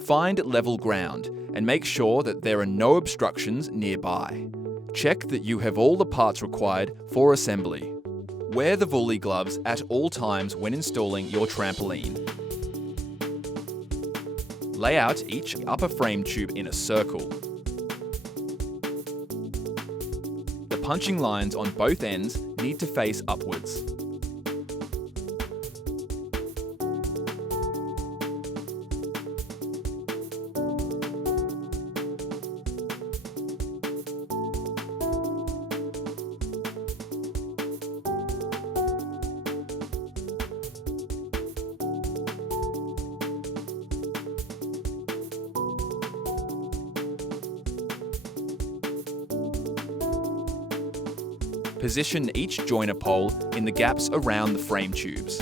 Find level ground and make sure that there are no obstructions nearby. Check that you have all the parts required for assembly. Wear the Vuly gloves at all times when installing your trampoline. Lay out each upper frame tube in a circle. The punching lines on both ends need to face upwards. Position each joiner pole in the gaps around the frame tubes.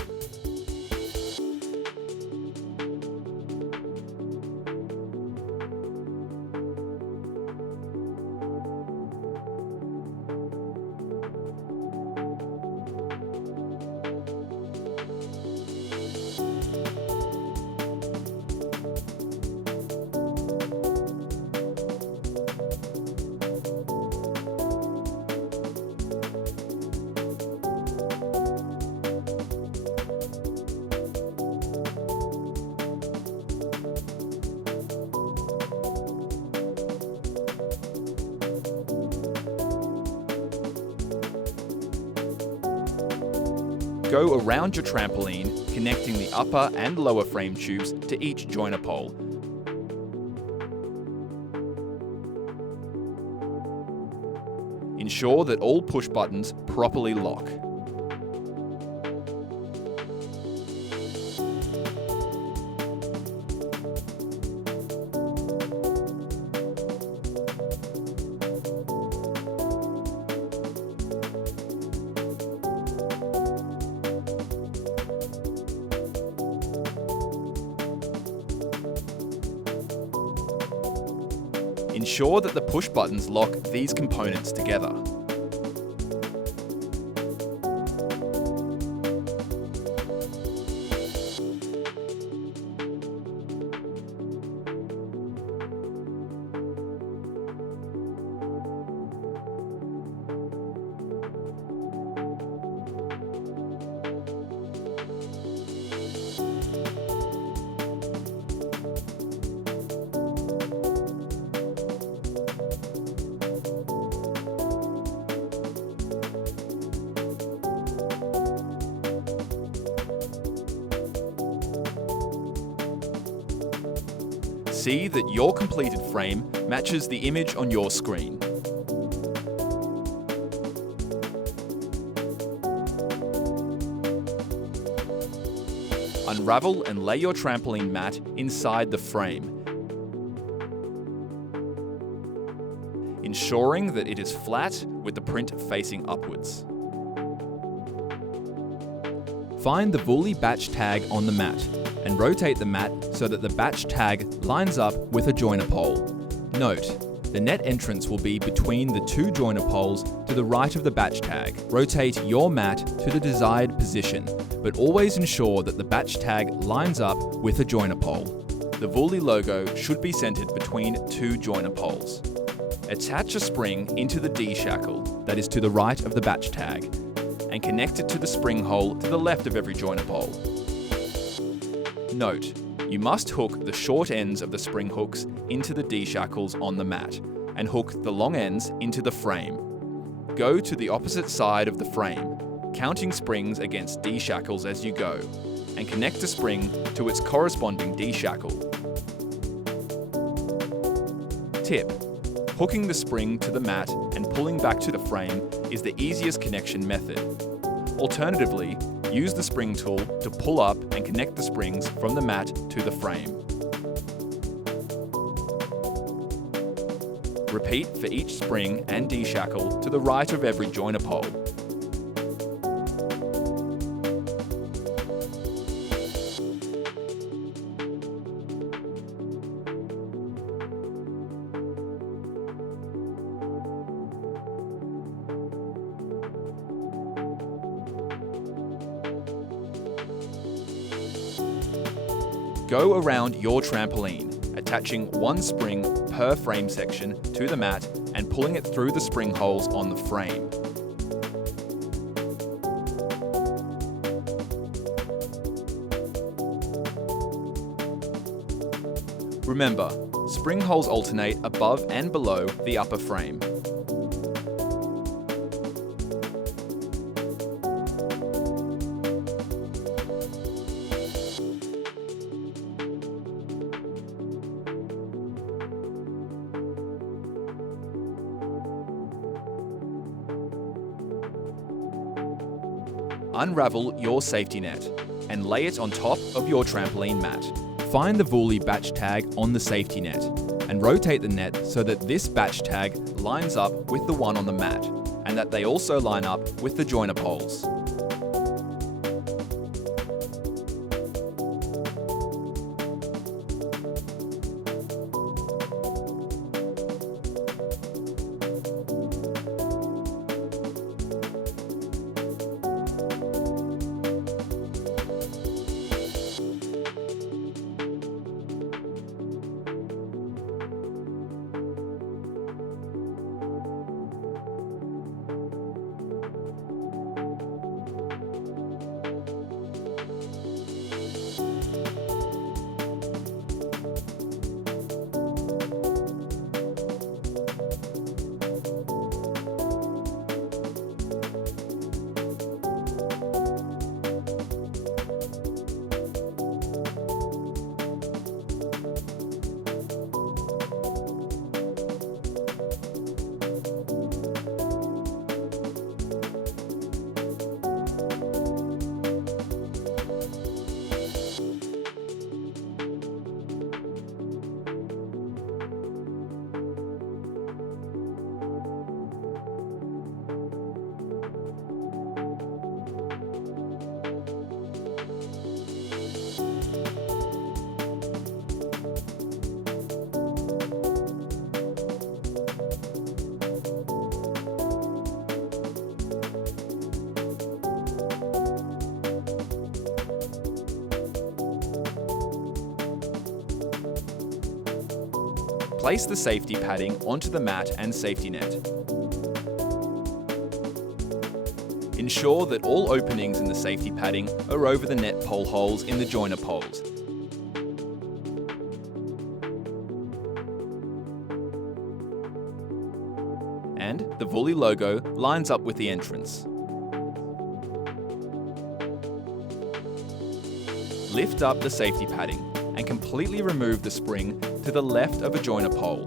Go around your trampoline, connecting the upper and lower frame tubes to each joiner pole. Ensure that all push buttons properly lock. Ensure that the push buttons lock these components together. See that your completed frame matches the image on your screen. Unravel and lay your trampoline mat inside the frame, ensuring that it is flat with the print facing upwards. Find the Vuly batch tag on the mat and rotate the mat so that the batch tag lines up with a joiner pole. Note, the net entrance will be between the two joiner poles to the right of the batch tag. Rotate your mat to the desired position, but always ensure that the batch tag lines up with a joiner pole. The Vuly logo should be centered between two joiner poles. Attach a spring into the D-shackle that is to the right of the batch tag, and connect it to the spring hole to the left of every joiner pole. Note, you must hook the short ends of the spring hooks into the D-shackles on the mat, and hook the long ends into the frame. Go to the opposite side of the frame, counting springs against D-shackles as you go, and connect a spring to its corresponding D-shackle. Tip: hooking the spring to the mat and pulling back to the frame is the easiest connection method. Alternatively, use the spring tool to pull up and connect the springs from the mat to the frame. Repeat for each spring and D-shackle to the right of every joiner pole. Go around your trampoline attaching one spring per frame section to the mat and pulling it through the spring holes on the frame. Remember, spring holes alternate above and below the upper frame. Unravel your safety net and lay it on top of your trampoline mat. Find the Vuly batch tag on the safety net and rotate the net so that this batch tag lines up with the one on the mat and that they also line up with the joiner poles. Place the safety padding onto the mat and safety net. Ensure that all openings in the safety padding are over the net pole holes in the joiner poles. And the Vuly logo lines up with the entrance. Lift up the safety padding and completely remove the spring to the left of a joiner pole.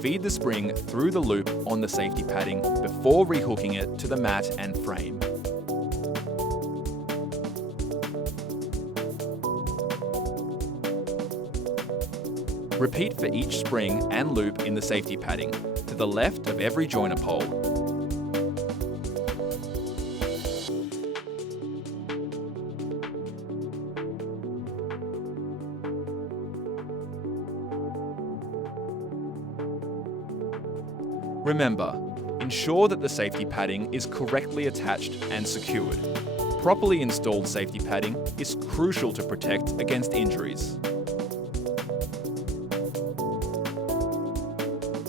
Feed the spring through the loop on the safety padding before rehooking it to the mat and frame. Repeat for each spring and loop in the safety padding to the left of every joiner pole. Remember, ensure that the safety padding is correctly attached and secured. Properly installed safety padding is crucial to protect against injuries.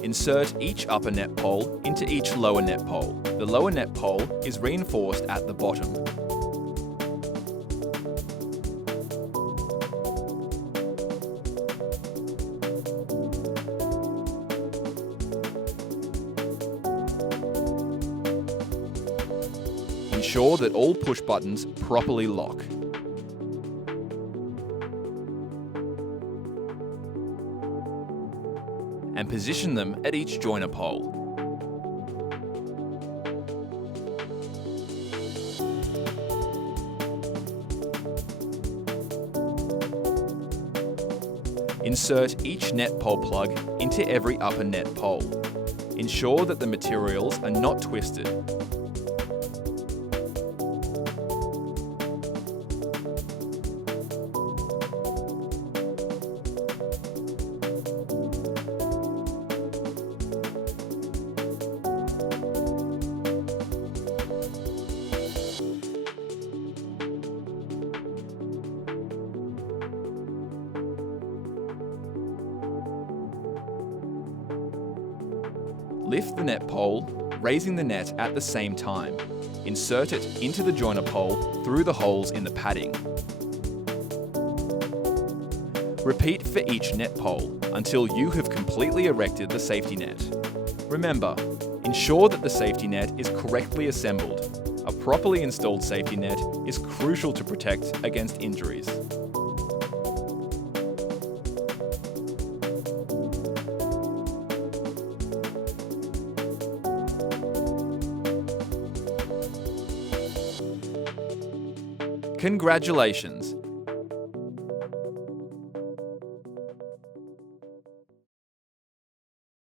Insert each upper net pole into each lower net pole. The lower net pole is reinforced at the bottom. Ensure that all push buttons properly lock. And position them at each joiner pole. Insert each net pole plug into every upper net pole. Ensure that the materials are not twisted. Lift the net pole, raising the net at the same time. Insert it into the joiner pole through the holes in the padding. Repeat for each net pole until you have completely erected the safety net. Remember, ensure that the safety net is correctly assembled. A properly installed safety net is crucial to protect against injuries. Congratulations!